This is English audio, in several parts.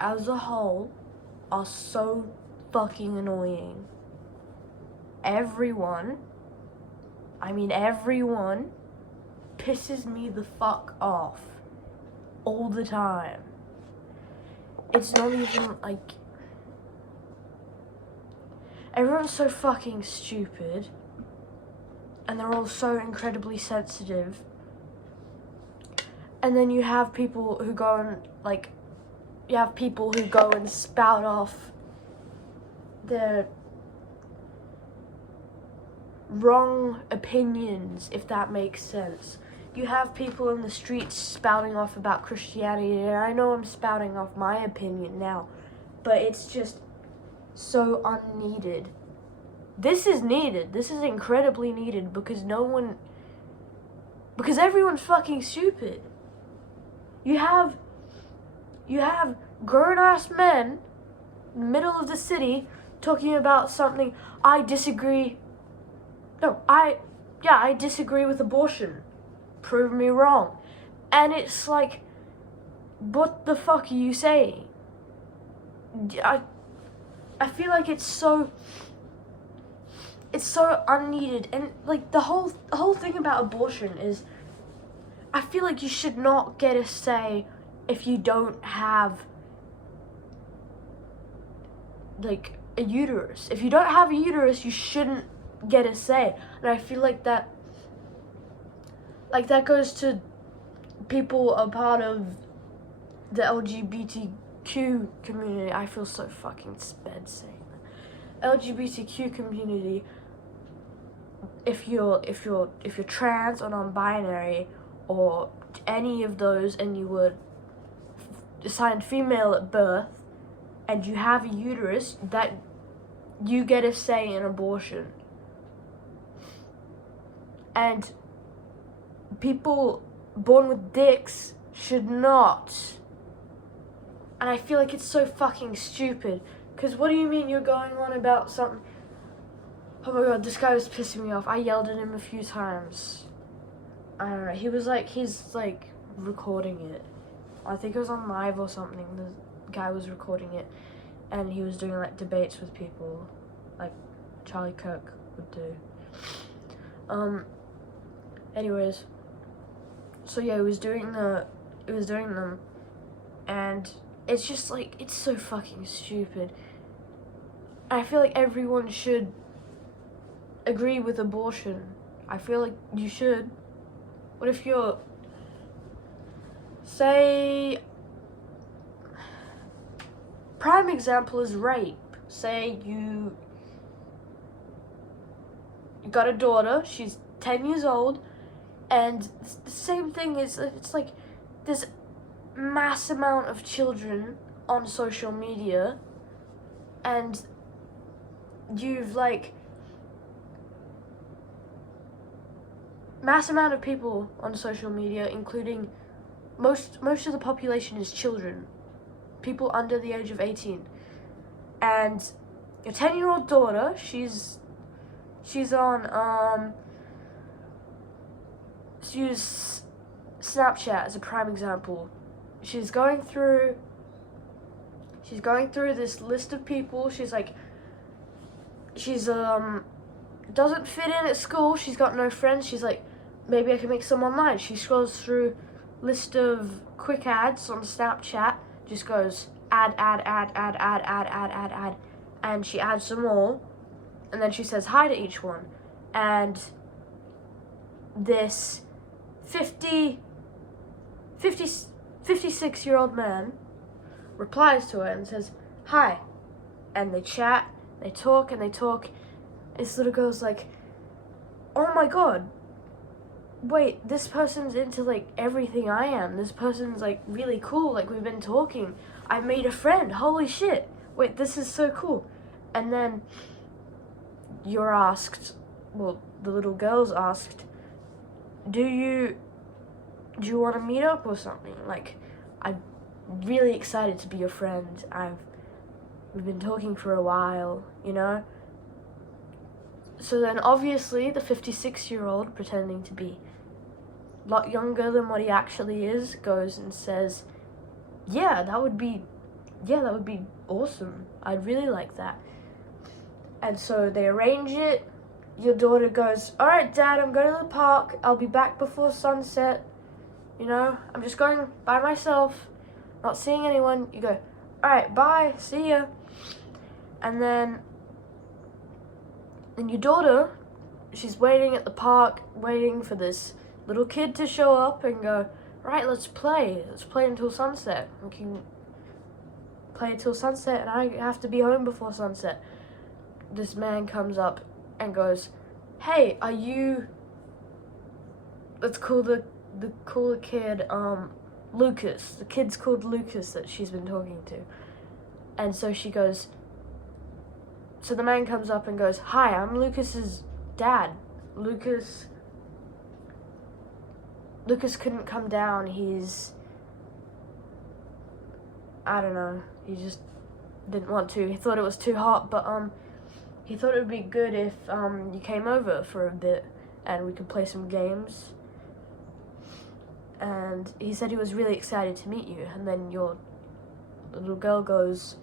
as a whole are so fucking annoying. Everyone pisses me the fuck off all the time. It's not even like, everyone's so fucking stupid, and they're all so incredibly sensitive. And then you have people who go and spout off their wrong opinions, if that makes sense. You have people in the streets spouting off about Christianity, and I know I'm spouting off my opinion now, but it's just so unneeded. This is needed. This is incredibly needed because everyone's fucking stupid. You have grown-ass men in the middle of the city talking about something. I disagree with abortion. Prove me wrong. And it's like, what the fuck are you saying? I feel like it's so unneeded. And like the whole thing about abortion is, I feel like you should not get a say if you don't have like a uterus. If you don't have a uterus, you shouldn't get a say. And I feel like that goes to people a part of the LGBTQ community. I feel so fucking sped saying that. LGBTQ community, if you're trans or non-binary or any of those, and you were assigned female at birth and you have a uterus, that you get a say in abortion. And people born with dicks should not. And I feel like it's so fucking stupid. Because what do you mean you're going on about something? Oh my god, this guy was pissing me off. I yelled at him a few times. I don't know. He's recording it. I think it was on Live or something. The guy was recording it. And he was doing like debates with people. Like Charlie Kirk would do. Anyways. So yeah, it was doing them. And it's just like, it's so fucking stupid. I feel like everyone should agree with abortion. I feel like you should. What if you're, say, prime example is rape. Say you got a daughter, she's 10 years old, and the same thing is, it's like this mass amount of children on social media, and you've like mass amount of people on social media, including most of the population is children, people under the age of 18, and your 10-year-old daughter, she's on use Snapchat as a prime example. She's going through this list of people. She's doesn't fit in at school. She's got no friends. She's like, maybe I can make some online. She scrolls through list of quick ads on Snapchat. Just goes add, and she adds some more, and then she says hi to each one, and this 56-year-old man replies to her and says hi, and they chat, they talk. This little girl's like, oh my god, wait, this person's into like everything I am. This person's like really cool, like we've been talking. I made a friend, holy shit. Wait, this is so cool. And then you're asked, well, the little girl's asked, do you want to meet up or something? Like, I'm really excited to be your friend. We've been talking for a while, you know? So then obviously the 56-year-old, pretending to be a lot younger than what he actually is, goes and says, yeah, that would be yeah, that would be awesome. I'd really like that. And so they arrange it. Your daughter goes, all right, Dad, I'm going to the park. I'll be back before sunset. You know, I'm just going by myself, not seeing anyone. You go, all right, bye, see ya. And then your daughter, she's waiting at the park, waiting for this little kid to show up and go, right, let's play until sunset. We can play until sunset, and I have to be home before sunset. This man comes up and goes, hey, are you, let's call the kid Lucas. The kid's called Lucas that she's been talking to. And so she goes, so the man comes up and goes, hi, I'm Lucas's dad. Lucas couldn't come down. I don't know, he just didn't want to. He thought it was too hot, but he thought it would be good if you came over for a bit and we could play some games. And he said he was really excited to meet you. And then your little girl goes,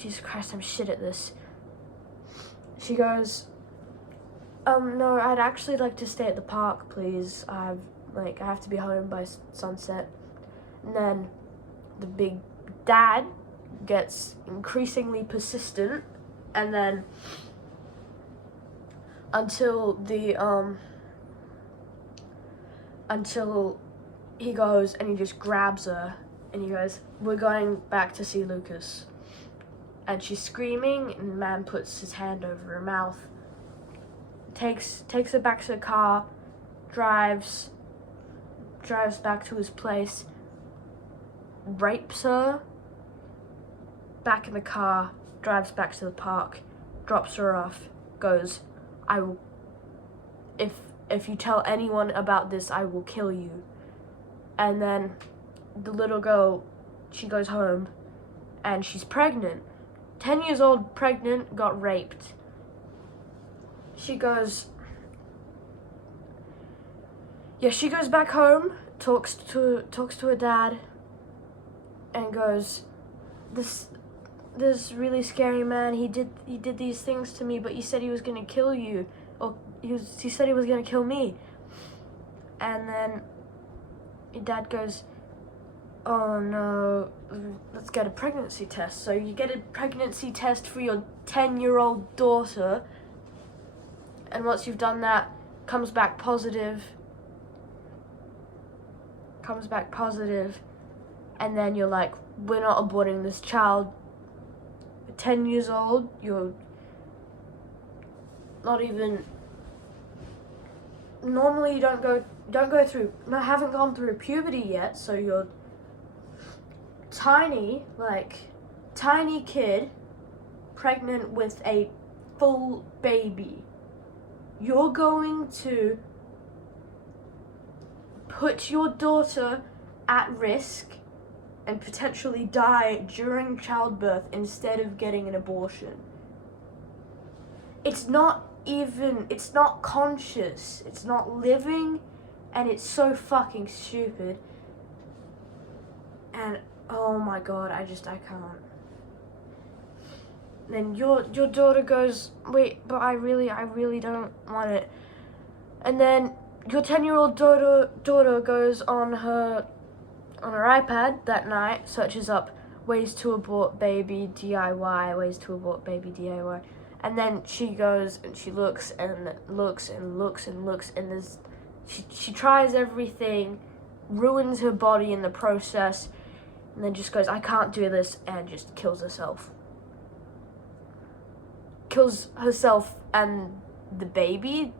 Jesus Christ, I'm shit at this. She goes, no, I'd actually like to stay at the park, please. I have to be home by sunset. And then the big dad gets increasingly persistent, and then until he goes and he just grabs her and he goes, we're going back to see Lucas. And she's screaming, and the man puts his hand over her mouth, takes her back to the car, drives back to his place, rapes her, back in the car, drives back to the park, drops her off, goes, I will, if you tell anyone about this, I will kill you. And then the little girl, she goes home, and she's pregnant. 10 years old, pregnant, got raped. She goes back home, talks to her dad, and goes, this really scary man, he did these things to me, but he said he was gonna kill you, or he said he was gonna kill me. And then your dad goes, oh no, let's get a pregnancy test. So you get a pregnancy test for your 10-year-old daughter, and once you've done that, comes back positive, and then you're like, we're not aborting this child. 10 years old, you're not even, normally you haven't gone through puberty yet, so you're tiny kid, pregnant with a full baby. You're going to put your daughter at risk and potentially die during childbirth instead of getting an abortion. It's not conscious, it's not living, and it's so fucking stupid. And oh my god, I can't. Then your daughter goes, wait, but I really don't want it. And then your 10-year-old daughter goes on her iPad that night, searches up ways to abort baby DIY, and then she goes and she looks and she tries everything, ruins her body in the process, and then just goes, I can't do this, and just kills herself. Kills herself and the baby,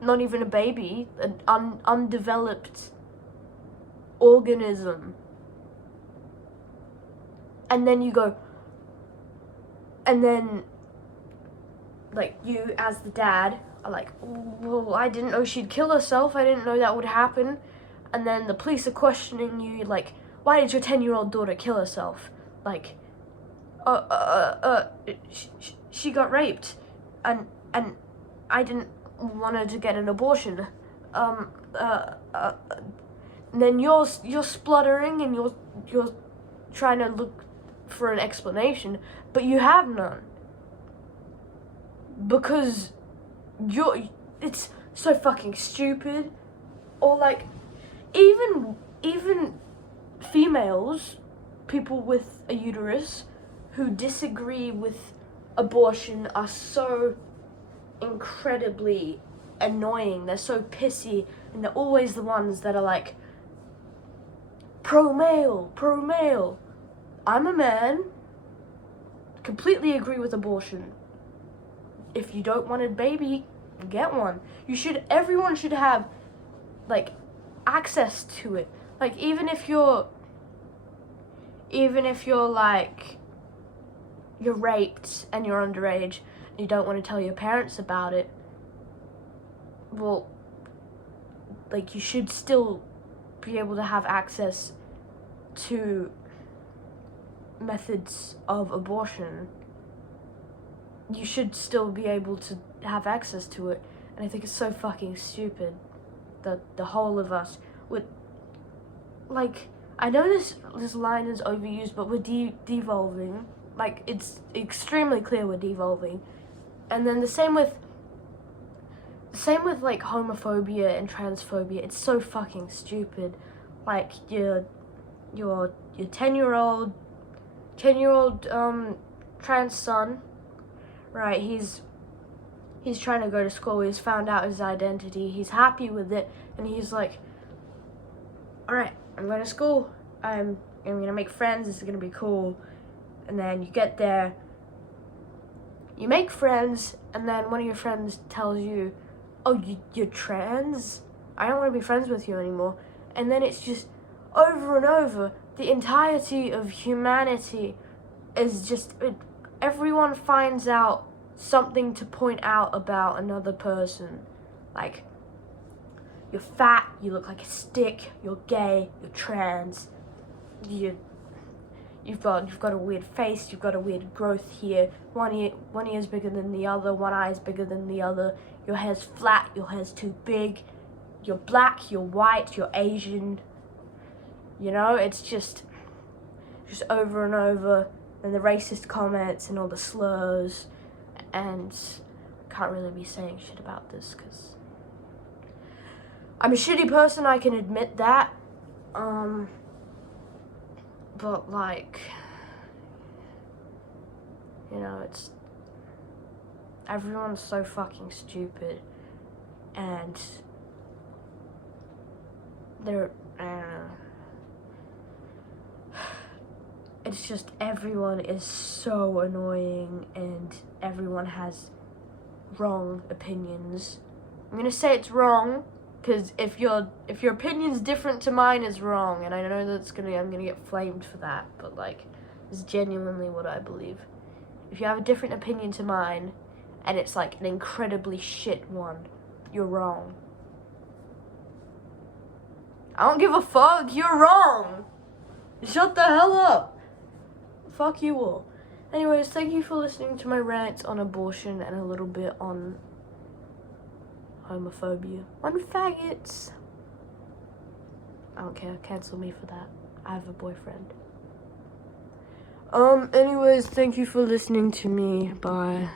not even a baby, an undeveloped organism. And then you go, and then, like, you as the dad are like, well, I didn't know she'd kill herself, I didn't know that would happen. And then the police are questioning you, like, why did your 10-year-old daughter kill herself? Like, she got raped, and I didn't want her to get an abortion. And then you're spluttering and you're trying to look for an explanation, but you have none. Because it's so fucking stupid. Or like, even females, people with a uterus who disagree with abortion are so incredibly annoying. They're so pissy, and they're always the ones that are like, pro-male. I'm a man, completely agree with abortion. If you don't want a baby, get one. Everyone should have, like, access to it. Like, even if you're like, you're raped and you're underage and you don't want to tell your parents about it, well, like, you should still be able to have access to methods of abortion. You should still be able to have access to it. And I think it's so fucking stupid that the whole of us would, like, I know this line is overused, but we're devolving. Like, it's extremely clear we're devolving. And then the same with like homophobia and transphobia. It's so fucking stupid. Like, your 10-year-old trans son, right? He's trying to go to school. He's found out his identity. He's happy with it, and he's like, all right, I'm going to school. I'm gonna make friends. This is gonna be cool. And then you get there, you make friends, and then one of your friends tells you, oh, you're trans? I don't want to be friends with you anymore. And then it's just over and over. The entirety of humanity is just, everyone finds out something to point out about another person. Like, you're fat, you look like a stick, you're gay, you're trans, you've got a weird face, you've got a weird growth here, one ear's bigger than the other, one eye's bigger than the other, your hair's flat, your hair's too big, you're black, you're white, you're Asian. You know, it's just over and over, and the racist comments and all the slurs, and I can't really be saying shit about this because I'm a shitty person, I can admit that. But like, you know, everyone's so fucking stupid, and I don't know. It's just, everyone is so annoying, and everyone has wrong opinions. I'm gonna say it's wrong, because if your opinion's different to mine, is wrong, and I know I'm gonna get flamed for that, but like, it's genuinely what I believe. If you have a different opinion to mine, and it's like an incredibly shit one, you're wrong. I don't give a fuck, you're wrong! Shut the hell up! Fuck you all. Anyways, thank you for listening to my rant on abortion and a little bit on homophobia. On faggots. I don't care, cancel me for that. I have a boyfriend. Anyways, thank you for listening to me. Bye.